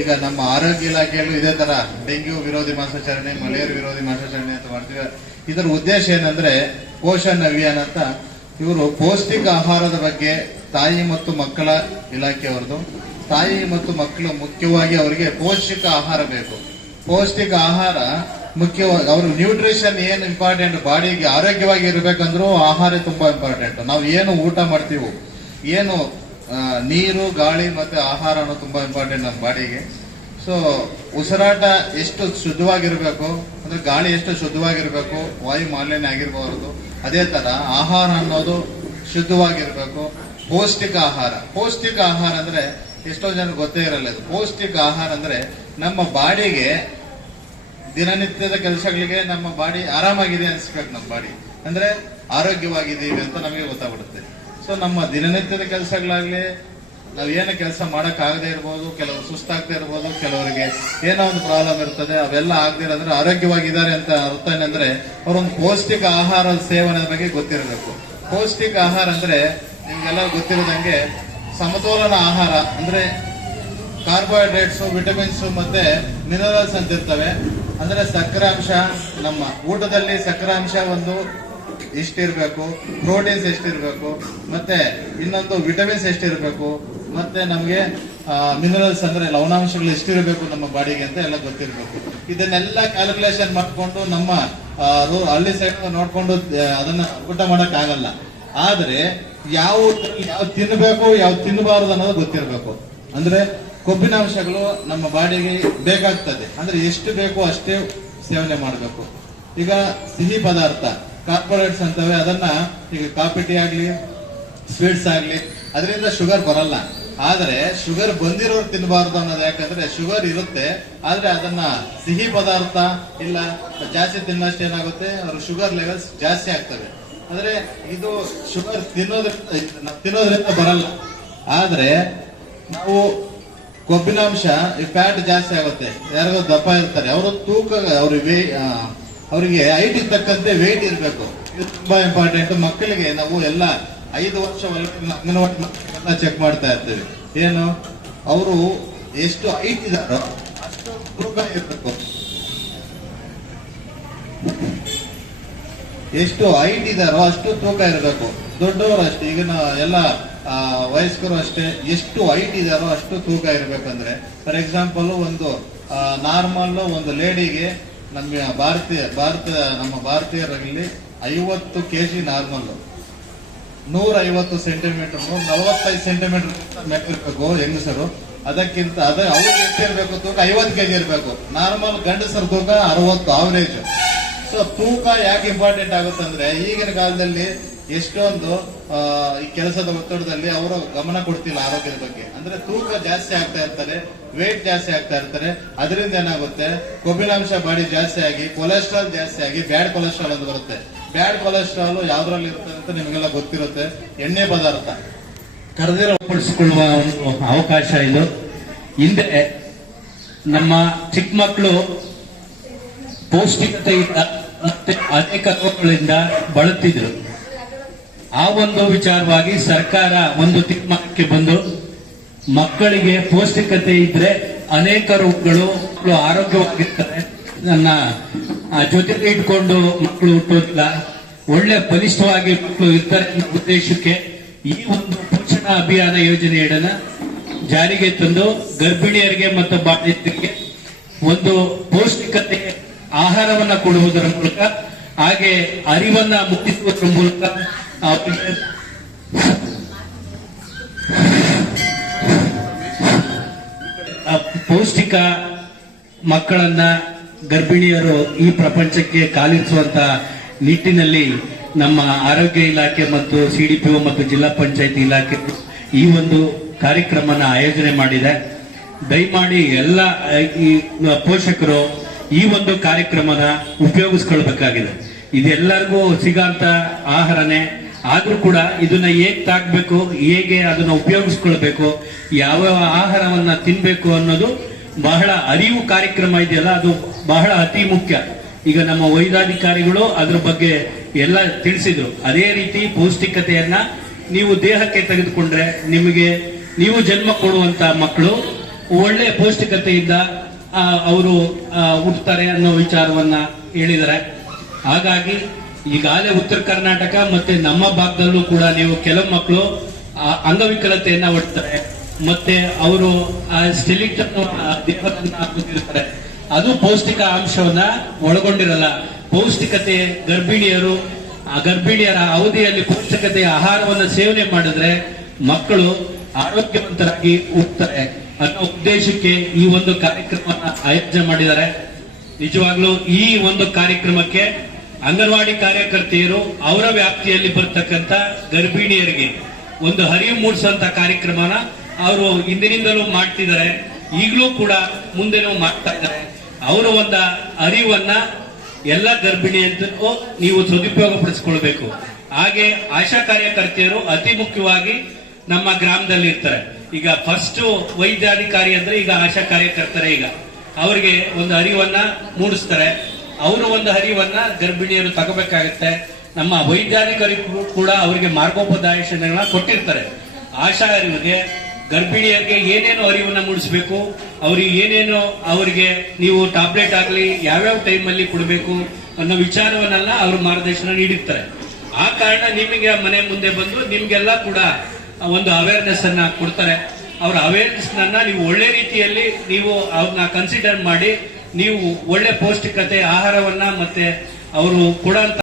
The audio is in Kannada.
ಈಗ ನಮ್ಮ ಆರೋಗ್ಯ ಇಲಾಖೆಯಲ್ಲೂ ಇದೇ ತರ ಡೆಂಗ್ಯೂ ವಿರೋಧಿ ಮಾಸಾಚರಣೆ, ಮಲೇರಿಯಾ ವಿರೋಧಿ ಮಾಸಾಚರಣೆ ಅಂತ ಮಾಡ್ತೀವಿ. ಇದರ ಉದ್ದೇಶ ಏನಂದ್ರೆ ಪೋಷಣ್ ಅಭಿಯಾನ ಅಂತ. ಇವರು ಪೌಷ್ಟಿಕ ಆಹಾರದ ಬಗ್ಗೆ ತಾಯಿ ಮತ್ತು ಮಕ್ಕಳ ಇಲಾಖೆಯವರದು. ತಾಯಿ ಮತ್ತು ಮಕ್ಕಳು ಮುಖ್ಯವಾಗಿ ಅವರಿಗೆ ಪೌಷ್ಟಿಕ ಆಹಾರ ಬೇಕು. ಪೌಷ್ಟಿಕ ಆಹಾರ ಮುಖ್ಯವಾಗಿ ಅವ್ರ ನ್ಯೂಟ್ರಿಷನ್ ಏನು ಇಂಪಾರ್ಟೆಂಟ್, ಬಾಡಿಗೆ ಆರೋಗ್ಯವಾಗಿ ಇರಬೇಕಂದ್ರೂ ಆಹಾರ ತುಂಬಾ ಇಂಪಾರ್ಟೆಂಟ್. ನಾವು ಏನು ಊಟ ಮಾಡ್ತೀವಿ, ಏನು ನೀರು, ಗಾಳಿ ಮತ್ತೆ ಆಹಾರ ಅನ್ನೋ ತುಂಬಾ ಇಂಪಾರ್ಟೆಂಟ್ ನಮ್ಮ ಬಾಡಿಗೆ. ಸೊ ಉಸಿರಾಟ ಎಷ್ಟು ಶುದ್ಧವಾಗಿರ್ಬೇಕು ಅಂದ್ರೆ ಗಾಳಿ ಎಷ್ಟು ಶುದ್ಧವಾಗಿರ್ಬೇಕು, ವಾಯು ಮಾಲಿನ್ಯ ಆಗಿರಬಾರದು. ಅದೇ ತರ ಆಹಾರ ಅನ್ನೋದು ಶುದ್ಧವಾಗಿರ್ಬೇಕು. ಪೌಷ್ಟಿಕ ಆಹಾರ, ಪೌಷ್ಟಿಕ ಆಹಾರ ಅಂದ್ರೆ ಎಷ್ಟೋ ಜನ ಗೊತ್ತೇ ಇರಲ್ಲ. ಪೌಷ್ಟಿಕ ಆಹಾರ ಅಂದ್ರೆ ನಮ್ಮ ಬಾಡಿಗೆ ದಿನನಿತ್ಯದ ಕೆಲಸಗಳಿಗೆ ನಮ್ಮ ಬಾಡಿ ಆರಾಮಾಗಿದೆ ಅನ್ಸ್ಬೇಕು. ನಮ್ಮ ಬಾಡಿ ಅಂದ್ರೆ ಆರೋಗ್ಯವಾಗಿದ್ದೀವಿ ಅಂತ ನಮಗೆ ಗೊತ್ತಾಗ್ಬಿಡುತ್ತೆ. ಸೊ ನಮ್ಮ ದಿನನಿತ್ಯದ ಕೆಲಸಗಳಾಗ್ಲಿ, ನಾವ್ ಏನು ಕೆಲಸ ಮಾಡಕ್ ಆಗದೆ ಇರ್ಬೋದು, ಕೆಲವರು ಸುಸ್ತಾಗ್ತಾ ಇರ್ಬೋದು, ಕೆಲವರಿಗೆ ಏನೋ ಒಂದು ಪ್ರಾಬ್ಲಮ್ ಇರ್ತದೆ, ಅವೆಲ್ಲ ಆಗದಿರೋದ್ರೆ ಆರೋಗ್ಯವಾಗಿದ್ದಾರೆ ಅಂತ ಅರ್ಥ ಏನಂದ್ರೆ ಅವರೊಂದು ಪೌಷ್ಟಿಕ ಆಹಾರದ ಸೇವನೆ ಬಗ್ಗೆ ಗೊತ್ತಿರಬೇಕು. ಪೌಷ್ಟಿಕ ಆಹಾರ ಅಂದ್ರೆ ನಿಮ್ಗೆಲ್ಲ ಗೊತ್ತಿರೋದಂಗೆ ಸಮತೋಲನ ಆಹಾರ ಅಂದ್ರೆ ಕಾರ್ಬೋಹೈಡ್ರೇಟ್ಸ್, ವಿಟಮಿನ್ಸ್ ಮತ್ತೆ ಮಿನರಲ್ಸ್ ಅಂತ ಇರ್ತವೆ. ಅಂದ್ರೆ ಸಕ್ಕರೆ ಅಂಶ, ನಮ್ಮ ಊಟದಲ್ಲಿ ಸಕ್ಕರೆ ಅಂಶ ಒಂದು ಎಷ್ಟಿರ್ಬೇಕು, ಪ್ರೋಟೀನ್ಸ್ ಎಷ್ಟಿರ್ಬೇಕು, ಮತ್ತೆ ಇನ್ನೊಂದು ವಿಟಮಿನ್ಸ್ ಎಷ್ಟಿರ್ಬೇಕು, ಮತ್ತೆ ನಮ್ಗೆ ಮಿನರಲ್ಸ್ ಅಂದ್ರೆ ಲವಣಾಂಶಗಳು ಎಷ್ಟಿರಬೇಕು ನಮ್ಮ ಬಾಡಿಗೆ ಅಂತ ಎಲ್ಲ ಗೊತ್ತಿರ್ಬೇಕು. ಇದನ್ನೆಲ್ಲ ಕ್ಯಾಲ್ಕುಲೇಷನ್ ಮಾಡ್ಕೊಂಡು ನಮ್ಮ ಹಳ್ಳಿ ಸೈಡ್ ನೋಡ್ಕೊಂಡು ಅದನ್ನ ಊಟ ಮಾಡಕ್ ಆಗಲ್ಲ. ಆದ್ರೆ ಯಾವ ತಿನ್ನಬೇಕು, ಯಾವ ತಿನ್ನಬಾರದು ಅನ್ನೋದು ಗೊತ್ತಿರಬೇಕು. ಅಂದ್ರೆ ಕೊಬ್ಬಿನಾಂಶಗಳು ನಮ್ಮ ಬಾಡಿಗೆ ಬೇಕಾಗ್ತದೆ, ಅಂದ್ರೆ ಎಷ್ಟು ಬೇಕು ಅಷ್ಟೇ ಸೇವನೆ ಮಾಡಬೇಕು. ಈಗ ಸಿಹಿ ಪದಾರ್ಥ ಕಾರ್ಬೋಹೈಡ್ರೇಟ್ಸ್ ಅಂತವೆ, ಅದನ್ನ ಈಗ ಕಾಫಿ ಟೀ ಆಗ್ಲಿ, ಸ್ವೀಟ್ಸ್ ಆಗ್ಲಿ, ಅದರಿಂದ ಶುಗರ್ ಬರಲ್ಲ. ಆದ್ರೆ ಶುಗರ್ ಬಂದಿರೋರು ತಿನ್ನಬಾರ್ದು ಅನ್ನೋದು ಯಾಕಂದ್ರೆ ಶುಗರ್ ಇರುತ್ತೆ, ಆದ್ರೆ ಅದನ್ನ ಸಿಹಿ ಪದಾರ್ಥ ಇಲ್ಲ ಜಾಸ್ತಿ ತಿನ್ನಷ್ಟು ಏನಾಗುತ್ತೆ, ಅವ್ರ ಶುಗರ್ ಲೆವೆಲ್ಸ್ ಜಾಸ್ತಿ ಆಗ್ತವೆ. ಅಂದ್ರೆ ಇದು ಶುಗರ್ ತಿನ್ನೋದ್ರಿಂದ ಬರಲ್ಲ. ಆದ್ರೆ ನಾವು ಕೊಬ್ಬಿನಾಂಶ, ಈ ಫ್ಯಾಟ್ ಜಾಸ್ತಿ ಆಗುತ್ತೆ. ಯಾರಿಗೋ ದಪ್ಪ ಇರ್ತಾರೆ, ಅವರು ತೂಕ ಅವರಿಗೆ ಹೈಟ್ ಇರ್ತಕ್ಕಂತೆ ವೆಯ್ಟ್ ಇರಬೇಕು. ಇದು ತುಂಬಾ ಇಂಪಾರ್ಟೆಂಟ್. ಮಕ್ಕಳಿಗೆ ನಾವು ಎಲ್ಲ 5 ವರ್ಷ ಅಂಗನವಾಡಿ ಮಕ್ಕಳನ್ನ ಚೆಕ್ ಮಾಡ್ತಾ ಇರ್ತೀವಿ. ಏನು ಅವರು ಎಷ್ಟು ಹೈಟ್ ಇದಾರೋ ಅಷ್ಟು ತೂಕ ಇರಬೇಕು. ಎಷ್ಟು ಹೈಟ್ ಇದಾರೋ ಅಷ್ಟು ತೂಕ ಇರಬೇಕು. ದೊಡ್ಡವರು ಅಷ್ಟೇ, ಈಗಿನ ಎಲ್ಲ ವಯಸ್ಕರು ಅಷ್ಟೇ, ಎಷ್ಟು ಹೈಟ್ ಇದಾರೋ ಅಷ್ಟು ತೂಕ ಇರಬೇಕಂದ್ರೆ. ಫಾರ್ ಎಕ್ಸಾಂಪಲ್ ಒಂದು ನಾರ್ಮಲ್ ಒಂದು ಲೇಡಿಗೆ ನಮ್ಮ ಭಾರತೀಯರಲ್ಲಿ 50 kg ನಾರ್ಮಲ್, 150 ಸೆಂಟಿಮೀಟರ್, 45 ಸೆಂಟಿಮೀಟರ್ ಮೆಟ್ಟಿರ್ಬೇಕು ಹೆಂಗಸರು. ಅದಕ್ಕಿಂತ ಅವ್ರಿಗೆ ಎಷ್ಟಿರ್ಬೇಕು ತೂಕ, 50 kg ಇರಬೇಕು. ನಾರ್ಮಲ್ ಗಂಡಸರ ತೂಕ 60 ಆವರೇಜ್. ಸೊ ತೂಕ ಯಾಕೆ ಇಂಪಾರ್ಟೆಂಟ್ ಆಗುತ್ತಂದ್ರೆ ಈಗಿನ ಕಾಲದಲ್ಲಿ ಎಷ್ಟೊಂದು ಈ ಕೆಲಸದ ಒತ್ತಡದಲ್ಲಿ ಅವರು ಗಮನ ಕೊಡ್ತಿಲ್ಲ ಆರೋಗ್ಯದ ಬಗ್ಗೆ. ಅಂದ್ರೆ ತೂಕ ಜಾಸ್ತಿ ಆಗ್ತಾ ಇರ್ತಾರೆ, ವೇಟ್ ಜಾಸ್ತಿ ಆಗ್ತಾ ಇರ್ತಾರೆ. ಅದರಿಂದ ಏನಾಗುತ್ತೆ, ಕೊಬ್ಬಿನಾಂಶ ಬಾಡಿ ಜಾಸ್ತಿ ಆಗಿ ಕೊಲೆಸ್ಟ್ರಾಲ್ ಜಾಸ್ತಿ ಆಗಿ ಬ್ಯಾಡ್ ಕೊಲೆಸ್ಟ್ರಾಲ್ ಅಂತ ಬರುತ್ತೆ. ಬ್ಯಾಡ್ ಕೊಲೆಸ್ಟ್ರಾಲ್ ಯಾವ್ದ್ರಲ್ಲಿ ಇರುತ್ತೆ ಅಂತ ನಿಮಗೆಲ್ಲ ಗೊತ್ತಿರುತ್ತೆ. ಎಣ್ಣೆ ಪದಾರ್ಥ ಕರೆದಿರೋಪಡಿಸಿಕೊಳ್ಳುವ ಒಂದು ಅವಕಾಶ ಇದು. ಹಿಂದೆ ನಮ್ಮ ಚಿಕ್ಕ ಮಕ್ಕಳು ಪೌಷ್ಟಿಕತೆಯಿಂದ ಮತ್ತೆ ಅನೇಕ ರೋಗಗಳಿಂದ ಬಳಲ್ತಿದ್ರು. ಆ ಒಂದು ವಿಚಾರವಾಗಿ ಸರ್ಕಾರ ಒಂದು ತೀರ್ಮಾನಕ್ಕೆ ಬಂದು ಮಕ್ಕಳಿಗೆ ಪೌಷ್ಟಿಕತೆ ಇದ್ರೆ ಅನೇಕ ರೋಗಗಳು ಆರೋಗ್ಯವಾಗಿರ್ತಾರೆ, ನನ್ನ ಜೊತೆಗೆ ಇಟ್ಕೊಂಡು ಮಕ್ಕಳು ಹುಟ್ಟೋದಿಲ್ಲ, ಒಳ್ಳೆ ಬಲಿಷ್ಠವಾಗಿ ಮಕ್ಕಳು ಇರ್ತಾರೆ ಅನ್ನೋ ಉದ್ದೇಶಕ್ಕೆ ಈ ಒಂದು ಪೋಷಣ ಅಭಿಯಾನ ಯೋಜನೆಯನ್ನ ಜಾರಿಗೆ ತಂದು ಗರ್ಭಿಣಿಯರಿಗೆ ಮತ್ತು ಬಾಣಂತಿಯರಿಗೆ ಒಂದು ಪೌಷ್ಟಿಕತೆ ಆಹಾರವನ್ನ ಕೊಡುವುದರ ಮೂಲಕ, ಹಾಗೆ ಅರಿವನ್ನ ಮುಟ್ಟಿಸುವುದರ ಮೂಲಕ ಅವರಿಗೆ ಪೌಷ್ಟಿಕ ಮಕ್ಕಳನ್ನ ಗರ್ಭಿಣಿಯರು ಈ ಪ್ರಪಂಚಕ್ಕೆ ಕಾಲಿರಿಸುವಂತ ನಿಟ್ಟಿನಲ್ಲಿ ನಮ್ಮ ಆರೋಗ್ಯ ಇಲಾಖೆ ಮತ್ತು ಸಿಡಿಪಿಒ ಮತ್ತು ಜಿಲ್ಲಾ ಪಂಚಾಯತ್ ಇಲಾಖೆ ಈ ಒಂದು ಕಾರ್ಯಕ್ರಮನ ಆಯೋಜನೆ ಮಾಡಿದೆ. ದಯಮಾಡಿ ಎಲ್ಲ ಈ ಪೋಷಕರು ಈ ಒಂದು ಕಾರ್ಯಕ್ರಮನ ಉಪಯೋಗಿಸ್ಕೊಳ್ಬೇಕಾಗಿದೆ. ಇದೆಲ್ಲರಿಗೂ ಸಿಗಂತ ಆಹಾರನೇ, ಆದ್ರೂ ಕೂಡ ಇದನ್ನ ಹೇಗೆ ತಾಕ್ಬೇಕು, ಹೇಗೆ ಅದನ್ನ ಉಪಯೋಗಿಸ್ಕೊಳ್ಬೇಕು, ಯಾವ ಆಹಾರವನ್ನ ತಿನ್ಬೇಕು ಅನ್ನೋದು ಬಹಳ ಅರಿವು ಕಾರ್ಯಕ್ರಮ ಇದೆಯಲ್ಲ, ಅದು ಬಹಳ ಅತಿ ಮುಖ್ಯ. ಈಗ ನಮ್ಮ ವೈದ್ಯಾಧಿಕಾರಿಗಳು ಅದ್ರ ಬಗ್ಗೆ ಎಲ್ಲ ತಿಳಿಸಿದ್ರು. ಅದೇ ರೀತಿ ಪೌಷ್ಟಿಕತೆಯನ್ನ ನೀವು ದೇಹಕ್ಕೆ ತೆಗೆದುಕೊಂಡ್ರೆ ನೀವು ಜನ್ಮ ಕೊಡುವಂತ ಮಕ್ಕಳು ಒಳ್ಳೆ ಪೌಷ್ಟಿಕತೆಯಿಂದ ಅವರು ಹುಟ್ಟುತ್ತಾರೆ ಅನ್ನೋ ವಿಚಾರವನ್ನ ಹೇಳಿದ್ದಾರೆ. ಹಾಗಾಗಿ ಈಗಾಗಲೇ ಉತ್ತರ ಕರ್ನಾಟಕ ಮತ್ತೆ ನಮ್ಮ ಭಾಗದಲ್ಲೂ ಕೂಡ ನೀವು ಕೆಲವು ಮಕ್ಕಳು ಅಂಗವಿಕಲತೆಯನ್ನ ಹೊಡ್ತಾರೆ, ಮತ್ತೆ ಅವರು ಸ್ಟೆಲಿಟ್ ದೇಹವನ್ನ ಹೊಂದಿರ್ತಾರೆ. ಅದು ಪೌಷ್ಟಿಕ ಅಂಶವನ್ನ ಒಳಗೊಂಡಿರಲ್ಲ. ಪೌಷ್ಟಿಕತೆ ಗರ್ಭಿಣಿಯರ ಅವಧಿಯಲ್ಲಿ ಪೌಷ್ಟಿಕತೆಯ ಆಹಾರವನ್ನು ಸೇವನೆ ಮಾಡಿದ್ರೆ ಮಕ್ಕಳು ಆರೋಗ್ಯವಂತರಾಗಿ ಹುಟ್ಟುತ್ತಾರೆ ಅನ್ನೋ ಉದ್ದೇಶಕ್ಕೆ ಈ ಒಂದು ಕಾರ್ಯಕ್ರಮವನ್ನು ಆಯೋಜನೆ ಮಾಡಿದ್ದಾರೆ. ನಿಜವಾಗ್ಲೂ ಈ ಒಂದು ಕಾರ್ಯಕ್ರಮಕ್ಕೆ ಅಂಗನವಾಡಿ ಕಾರ್ಯಕರ್ತೆಯರು ಅವರ ವ್ಯಾಪ್ತಿಯಲ್ಲಿ ಬರ್ತಕ್ಕಂಥ ಗರ್ಭಿಣಿಯರಿಗೆ ಒಂದು ಅರಿವು ಮೂಡಿಸುವಂತ ಕಾರ್ಯಕ್ರಮನ ಅವರು ಹಿಂದಿನಿಂದಲೂ ಮಾಡ್ತಿದ್ದಾರೆ, ಈಗಲೂ ಕೂಡ ಮುಂದೆನೂ ಮಾಡ್ತಾ ಇದ್ದಾರೆ. ಅವರ ಒಂದು ಅರಿವನ್ನ ಎಲ್ಲ ಗರ್ಭಿಣಿಯಂತೂ ನೀವು ಸದುಪಯೋಗ ಪಡಿಸ್ಕೊಳ್ಬೇಕು. ಹಾಗೆ ಆಶಾ ಕಾರ್ಯಕರ್ತೆಯರು ಅತಿ ಮುಖ್ಯವಾಗಿ ನಮ್ಮ ಗ್ರಾಮದಲ್ಲಿ ಇರ್ತಾರೆ. ಈಗ ಫಸ್ಟ್ ವೈದ್ಯಾಧಿಕಾರಿ ಅಂದ್ರೆ ಈಗ ಆಶಾ ಕಾರ್ಯಕರ್ತರೆ. ಈಗ ಅವರಿಗೆ ಒಂದು ಅರಿವನ್ನ ಮೂಡಿಸ್ತಾರೆ. ಅವರು ಒಂದು ಅರಿವನ್ನ ಗರ್ಭಿಣಿಯರು ತಗೋಬೇಕಾಗತ್ತೆ. ನಮ್ಮ ವೈದ್ಯಾಧಿಕಾರಿ ಕೂಡ ಅವರಿಗೆ ಮಾರ್ಗೋಪದೇಶಗಳನ್ನ ಕೊಟ್ಟಿರ್ತಾರೆ. ಆಶಾ ಅರಿವಿಗೆ ಗರ್ಭಿಣಿಯರಿಗೆ ಏನೇನು ಅರಿವನ್ನ ಮೂಡಿಸಬೇಕು, ಅವ್ರಿಗೆ ಏನೇನು ಅವರಿಗೆ ನೀವು ಟ್ಯಾಬ್ಲೆಟ್ ಆಗಲಿ ಯಾವ್ಯಾವ ಟೈಮಲ್ಲಿ ಕೊಡಬೇಕು ಅನ್ನೋ ವಿಚಾರವನ್ನೆಲ್ಲ ಅವರು ಮಾರ್ಗದರ್ಶನ ನೀಡಿರ್ತಾರೆ. ಆ ಕಾರಣ ನಿಮಗೆ ಮನೆ ಮುಂದೆ ಬಂದು ನಿಮ್ಗೆಲ್ಲ ಕೂಡ ಒಂದು ಅವೇರ್ನೆಸ್ ಅನ್ನ ಕೊಡ್ತಾರೆ. ಅವರ ಅವೇರ್ನೆಸ್ ನೀವು ಒಳ್ಳೆ ರೀತಿಯಲ್ಲಿ ನೀವು ಅವ್ರನ್ನ ಕನ್ಸಿಡರ್ ಮಾಡಿ ನೀವು ಒಳ್ಳೆ ಪೌಷ್ಟಿಕತೆ ಆಹಾರವನ್ನ ಮತ್ತೆ ಅವರು ಕೊಡೋ